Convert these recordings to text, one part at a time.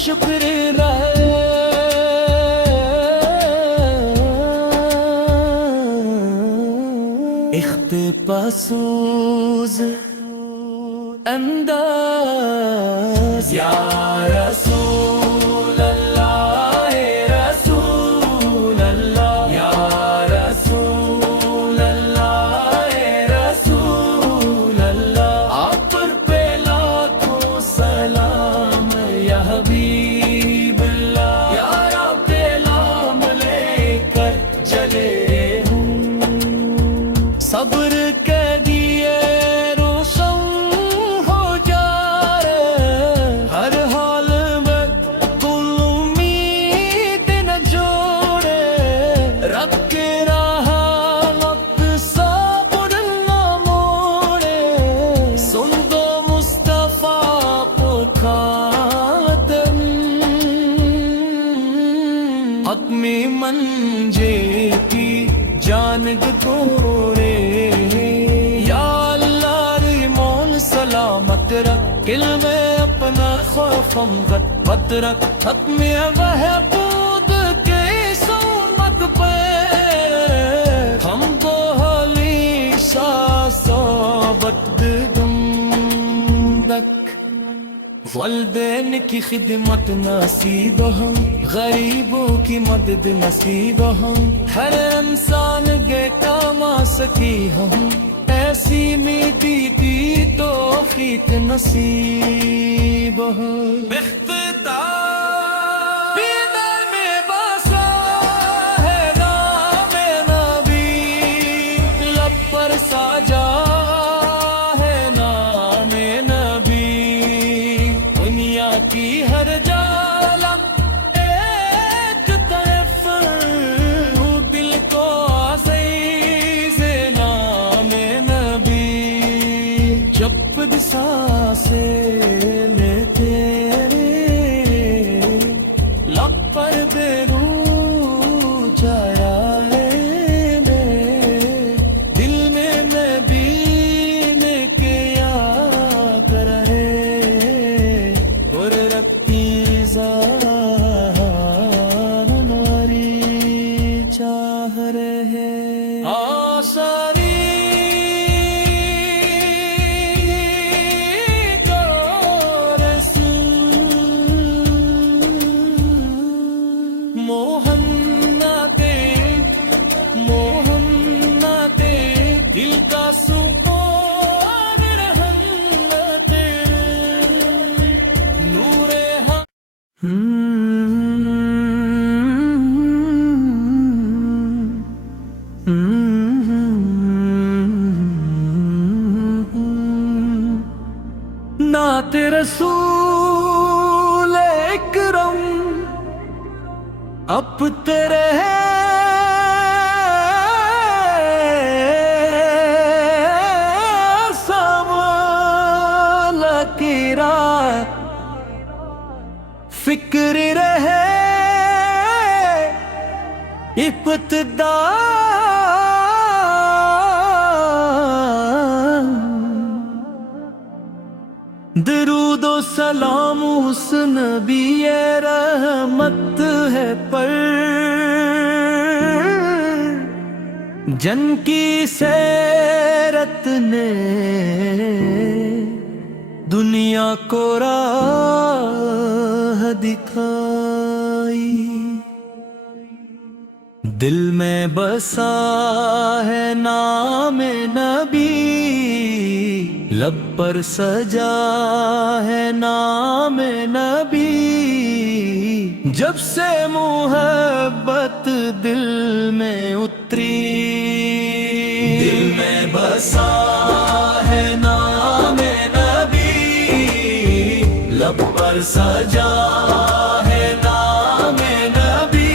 شکر رہے اختپاسوز انداز یا رسول اللہ رسول اللہ یا رسول اللہ رسول اللہ آپ پر پہ لاکھوں سلام یا حبیب اللہ یارا پہ لام لے کر چلے ہوں صبر کے دیے روشن ہو جا رہے ہر حال میں کل امید نہ جوڑے رب کے راہ وقت صبر نہ موڑے سن دو مصطفیٰ کو خاتم حتمی منجے کی جانب گورے یا اللہ ریمون سلامت رکھ دل میں اپنا خوف غت رکھ حتمی وحبود کے سومت پہ ہم کو حلی شاہ صحبت دم تک والدین کی خدمت نصیب ہوں غریبوں کی مدد نصیب ہوں ہر انسان کے کام آ سکی ہوں ایسی میٹھی کی توفیق نصیب ہوں کی ہر جالا ایک طرف ہوں دل کو عزیز نام نبی جب بھی سانسیں لیتے لب پر بے روح چھایا ہے دل میں نبی نے کیا کرے چاہ رہے آساری موہن ناتے دل کا سکون رہنتے نور نعت رسول اکرم اب تیرے سامال کی راہ فکر رہے ابتدا درود و سلام اس نبی رحمت ہے پر جن کی سیرت نے دنیا کو راہ دکھائی دل میں بسا ہے نام نبی لب پر سجا ہے نام نبی جب سے محبت دل میں اتری دل میں بسا ہے نام نبی لب پر سجا ہے نام نبی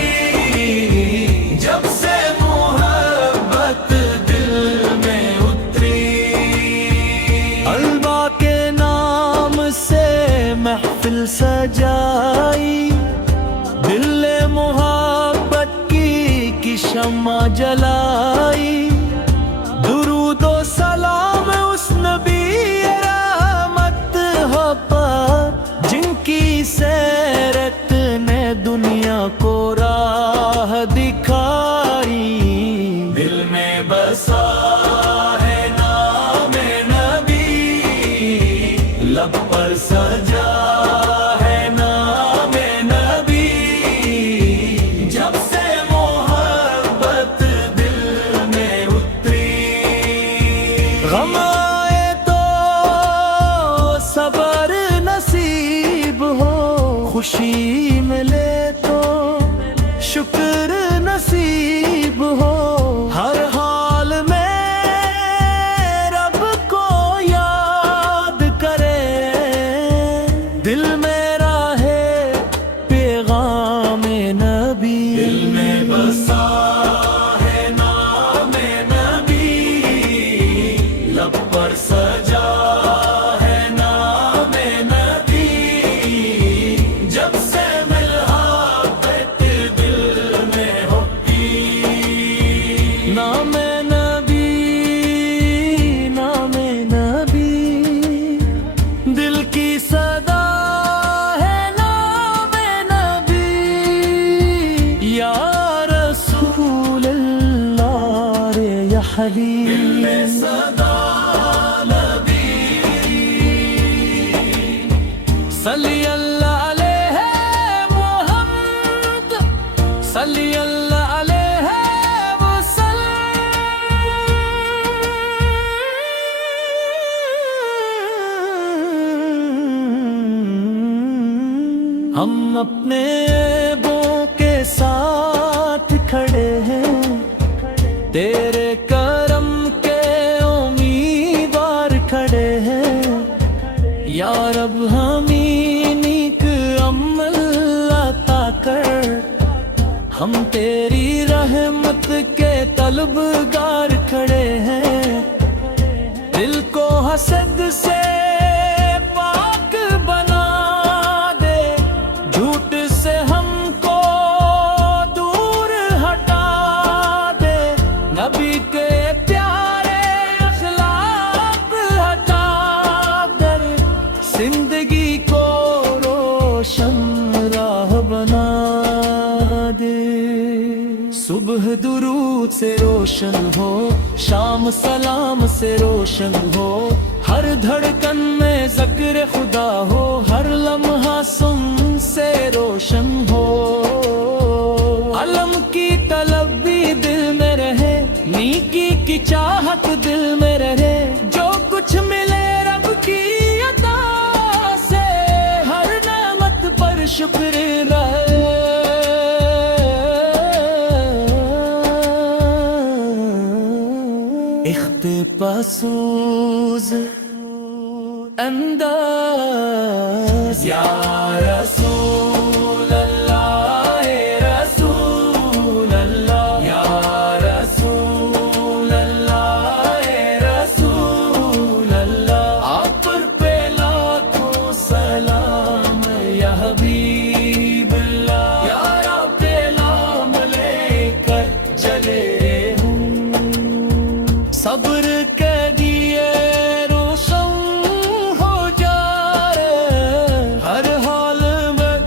جب سے محبت دل میں اتری البا کے نام سے محفل سجائی دل محبت کی شمع جلائی درود و سلام اس نبی رحمت ہو پر جن کی سیر خوشی ملے تو شکر نصیب ہو، ہر حال میں رب کو یاد کرے، دل میں راہے پیغام نبی، دل میں بسا ہے نام نبی، لب پر سجا دل میں صدا نبی، صلی اللہ علیہ محمد، صلی اللہ علیہ وسلم۔ ہم اپنے عیبوں کے ساتھ کھڑے ہیں، تیرے کرم کے امیدوار کھڑے ہیں، یا رب ہمیں نیک عمل عطا کر، ہم تیری رحمت کے طلبگار کھڑے ہیں، دل کو حسد سے پاک بنا دے، جھوٹ سے ہم کو دور ہٹا دے، نبی کے پیارے اخلاق ہٹا کر زندگی کو روشن راہ بنا دے۔ صبح درود سے روشن ہو، شام سلام سے روشن ہو، ہر دھڑکن میں ذکر خدا ہو، ہر لمحہ سن سے روشن ہو، علم کی طلب بھی دل میں رہے، نیکی کی چاہت دل میں رہے، جو کچھ ملے رب کی عطا سے، ہر نعمت پر شکر رہے۔ اختپاسوز انداز یا رسول اللہ، رسول اللہ، یا رسول اللہ، رسول اللہ، آپ پہ لاکھوں سلام یا حبیب اللہ، یا پہ نام لے کر چلے ہوں، صبر کے دیے روشن ہو جائے، ہر حال میں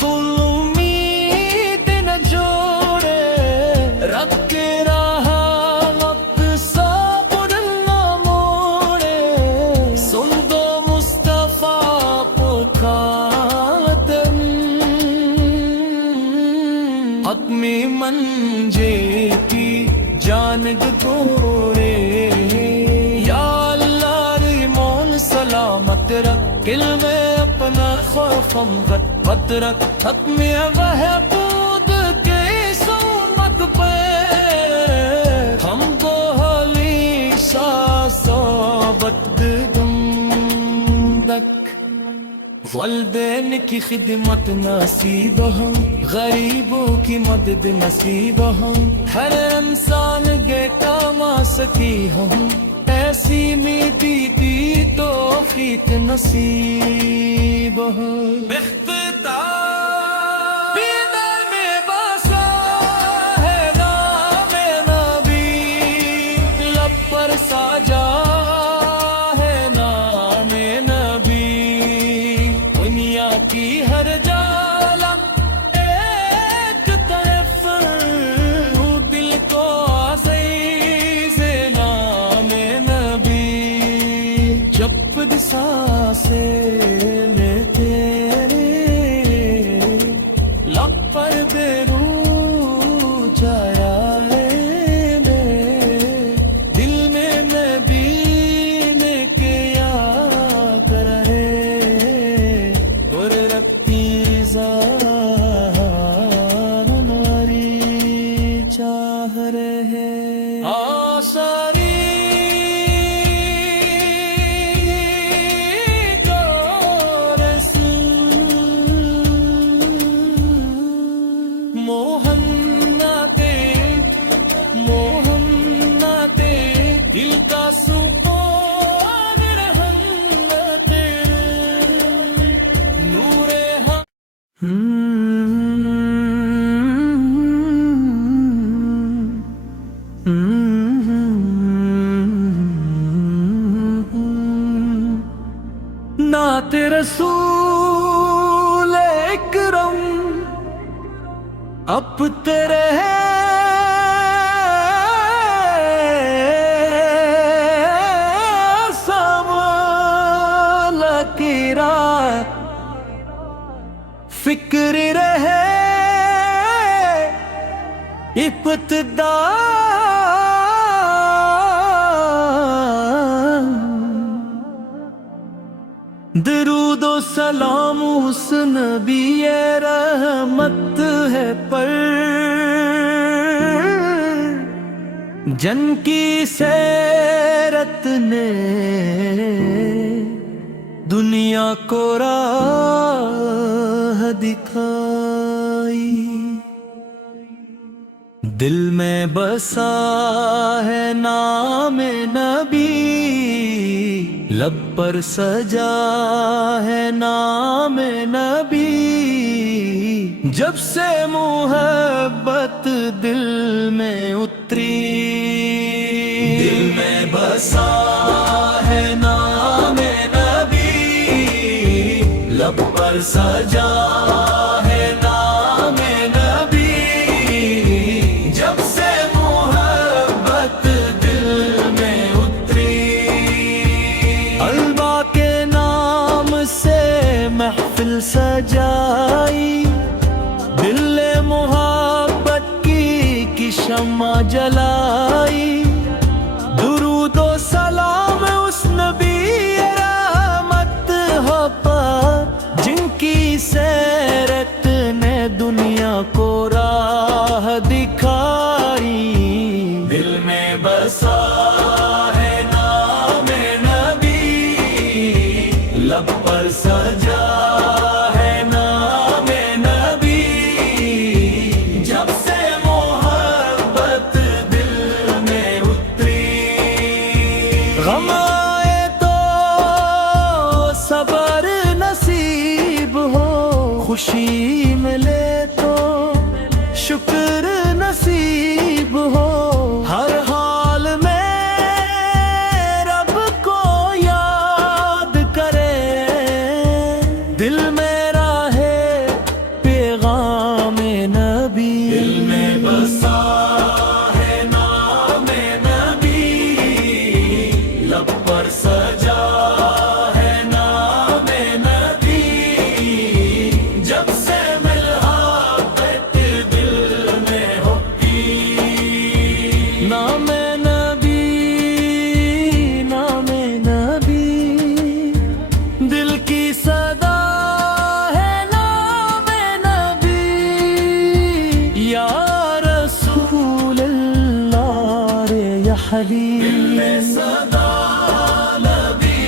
تم امید نہ جوڑے، رب کے راہ وقت صبر نہ موڑے، سن دو مصطفیٰ پکارتن، حتمی منجے کی جانب گورے، یا اللہ ریمون سلامت رکھ، دل میں اپنا خوف غت رکھ، ختم وحبود کے سمت پہ، ہم کو حلی شاہ صحبت دندک، والدین کی خدمت نصیب ہم، غریبوں کی مدد نصیب ہم، ہر انسان کے کام آ سکی ہم، ایسی میٹھی تی توفیق نصیب ہم۔ کی ہر جالا ایک طرف، دل کو عزیز نام نبی، جب دسا سے لے تیرے ناری چاہ رہے آساری نعت رسول اکرم اب تیرے سامال کی رات فکر رہے ابتدا درود و سلام اس نبی رحمت ہے پر جن کی سیرت نے دنیا کو راہ دکھائی دل میں بسا ہے نام نبی لب پر سجا ہے نام نبی جب سے محبت دل میں اتری دل میں بسا ہے نام نبی لب پر سجا ہے نام نبی جب سے محبت دل میں اتری البا کے نام سے محفل سجائی دل محبت کی شمع جلائی درود و سلام اس نبی رحمت ہو پر جن کی سیرت نے دنیا کو راہ دکھائی دل میں بسا ہے نام نبی لب پر سجا ہے نام نبی جب سے محبت دل میں اتری غم آئے تو صبر نصیب ہو خوشی ملے تو شکر نصیب ہو ہر حال میں رب کو یاد کرے دل میرا ہے پیغام نبی دل میں بسا ہے نام نبی لب پر سجا ہے نام نبی جب سے محبت دل میں ہوتی نام نبی نام نبی دل کی صدا ہے نام نبی یا رسول اللہ رے یا حبیب صدا نبی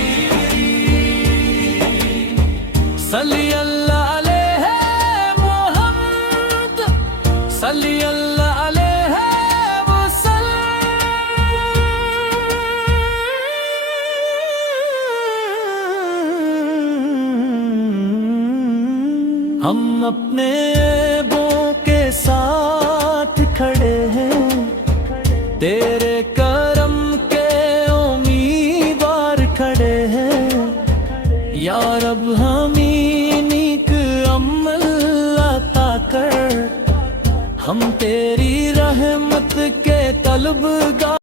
صلی اللہ علیہ محمد صلی اللہ علیہ وسلم ہم اپنے عیبوں کے ساتھ کھڑے ہیں تیرے کرم کے امیدوار کھڑے ہیں یا رب ہمیں نیک عمل عطا کر ہم تیری رحمت کے طلبگار